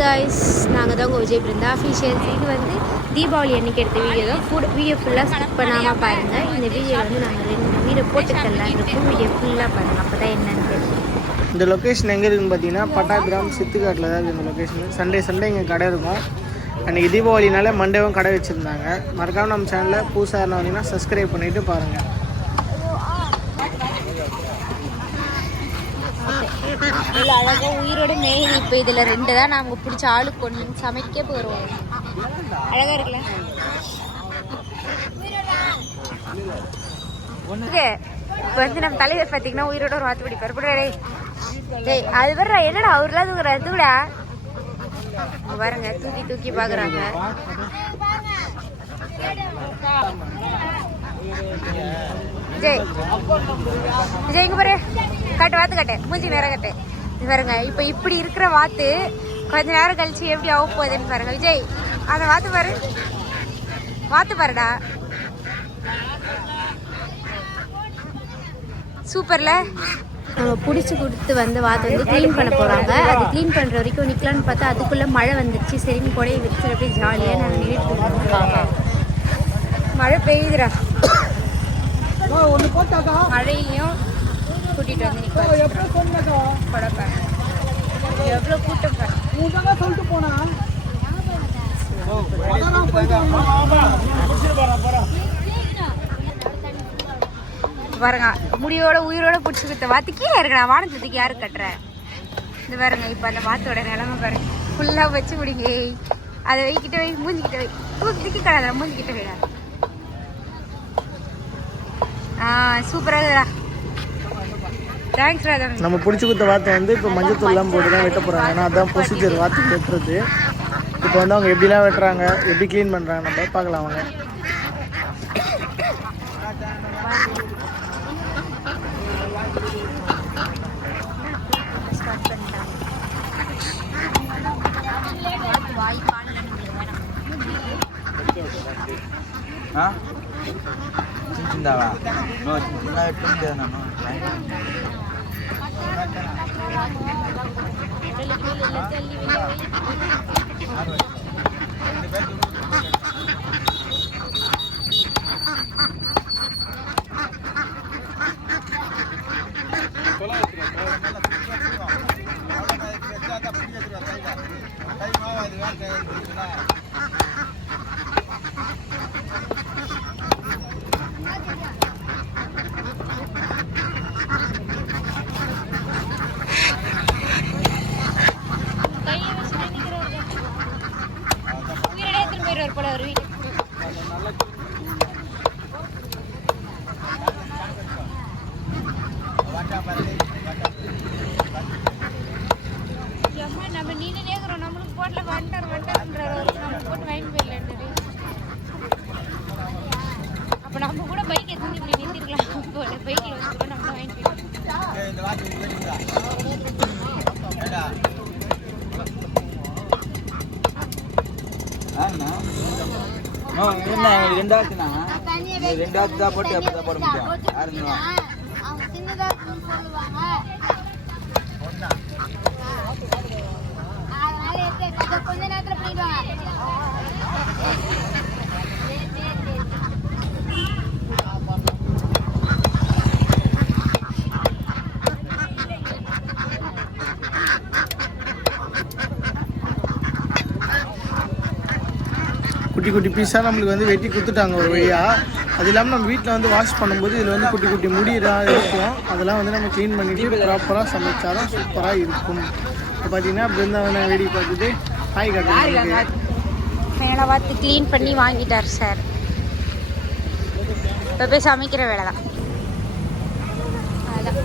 Guys நாங்கள் தான் உங்கள் விஜய் பிருந்தா. அஃபிஷியல்ஸ் இது வந்து தீபாவளி அன்னைக்கு எடுத்த வீடியோ தான். ஃபுட் வீடியோ ஃபுல்லாக ஸ்கிப் பண்ணாமல் பாருங்கள் இந்த வீடியோ வந்து நாங்கள் ரெண்டு வீடியோ போட்டு தரலாம் இருக்கும். வீடியோ ஃபுல்லாக பாருங்கள் அப்போ தான் என்னன்னு தெரியும். இந்த லொக்கேஷன் எங்கே இருக்குன்னு பார்த்தீங்கன்னா பட்டாபிராம் சித்துக்காட்டில் தான் இருக்குது இந்த லொக்கேஷன் சண்டே சண்டே இங்கே கடை இருக்கும். அன்றைக்கி தீபாவளினால மண்டேவும் கடை வச்சுருந்தாங்க. மறக்காமல் நம்ம சேனலில் புதுசாக இருந்தால் வந்தீங்கன்னா சப்ஸ்கிரைப் பண்ணிவிட்டு பாருங்கள் இல்லை அழகாக உயிரோட மேயுது இப்போ இதில் ரெண்டு தான் நாங்கள் பிடிச்ச ஆளுக்கு ஒன்று சமைக்க போகிறோம் அழகாக இருக்குல்ல? இப்போ வந்து நம்ம தலைவர் பார்த்தீங்கன்னா உயிரோட ஒரு வாத்து பிடிப்பார். போடா டேய். அது வர்ற என்னடா அவர்லாம் தூக்குற தூக்குடா பாருங்க தூக்கி தூக்கி பார்க்குறாங்க விஜய் விஜய் இங்க பாரு. கட்டு வாத்து கட்டு. மூஞ்சி நேரம் கட்டு. பாருங்க இப்போ இப்படி இருக்கிற வாத்து கொஞ்ச நேரம் கழிச்சு எப்படி ஆக போகுதுன்னு பாருங்க. விஜய் அந்த வாத்து பாரு. வாத்து பாருடா. சூப்பர்ல. நம்ம பிடிச்சி கொடுத்து வந்து வாத்து வந்து க்ளீன் பண்ண போகிறாங்க அது க்ளீன் பண்ணுற வரைக்கும் நிற்கலான்னு பார்த்தா அதுக்குள்ளே மழை வந்துடுச்சு சரின்னு கூட விரிச்சு அப்படியே ஜாலியாக நாங்கள் நின்றுட்டு மழை பெய்யுதுடா. மழையிலையும் கூட்டிகிட்டு வந்து நிற்க படப்பேன் எவ்வளோ கூட்டம் பாரு உங்க சொல்லிட்டு போனா? பாருங்க முடியோட உயிரோட பிடிச்சி கொடுத்த வாத்து கீழே இருக்கா வானத்துக்கு யாரு கட்டுற? இந்த பாருங்க இப்போ அந்த வாத்தோட நிலமை பாருங்க. ஃபுல்லாக வச்சு முடிங்க. அதை வைக்கிட்ட வை மூஞ்சிக்கிட்ட வை. தூக்கி தூக்கி கடாத மூஞ்சிக்கிட்ட வைடா ஆ சூப்பராக இருக்குடா தேங்க்ஸ் ராதா நம்ம பிடிச்சி கொடுத்த வாத்தை வந்து இப்போ மஞ்சத்தூள்லாம் போட்டு தான் வெட்ட போகிறாங்க ஏன்னா அதான் ப்ரொசீஜர் வாத்து வெட்டுறது. இப்போ வந்து அவங்க எப்படிலாம் வெட்டுறாங்க எப்படி க்ளீன் பண்ணுறாங்க நம்ம பார்க்கலாம் அவங்க பண்ணிட்டாங்க வாத்து வாய் காலில் நம்மளுக்கு வேணாம் டைம் ஆகாது வேலை எடுத்துட்டு போல அவர் வீட்டுக்கு நம்ம நீனு நேக்கிறோம் நம்மளுக்கு போட்டில் வந்துட்டார் வந்துட்டார்ன்றார் என்ன ரெண்டு ஆச்சுண்ணா ரெண்டு ஆச்சு தான் போட்டு அப்போ தான் போட முடியும். யாருங்களா அவங்க சின்னதா இருக்குன்னு சொல்லுவாங்க. குட்டி குட்டி பீஸாக நம்மளுக்கு வந்து வெட்டி கொடுத்துட்டாங்க ஒரு வழியாக அது இல்லாமல் நம்ம வீட்டில் வந்து வாஷ் பண்ணும்போது இதில் வந்து குட்டி குட்டி முடியெல்லாம் இருக்கும். அதெல்லாம் வந்து நம்ம க்ளீன் பண்ணிட்டு ப்ராப்பராக சமைச்சாதான் சூப்பராக இருக்கும். இப்போ பார்த்தீங்கன்னா பிருந்தாவனை வெடி பார்த்துட்டு காய் காட்டுறாங்க மேலே பார்த்து க்ளீன் பண்ணி வாங்கிட்டார் சார் இப்போ போய் சமைக்கிற வேலை தான் அதான்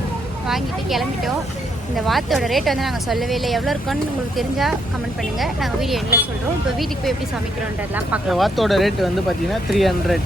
வாங்கிட்டு கிளம்பிட்டோம். இந்த வாத்தோட ரேட் வந்து நாங்கள் சொல்லவே இல்லை. எவ்வளோ இருக்குன்னு உங்களுக்கு தெரிஞ்சால் கமெண்ட் பண்ணுங்கள் நாங்கள் வீடியோ என்ன சொல்கிறோம் இப்போ வீட்டுக்கு போய் எப்படி சமைக்கிறோன்றதெல்லாம் பார்க்கலாம் வாத்தோட ரேட் வந்து பார்த்தீங்கன்னா த்ரீ ஹண்ட்ரட்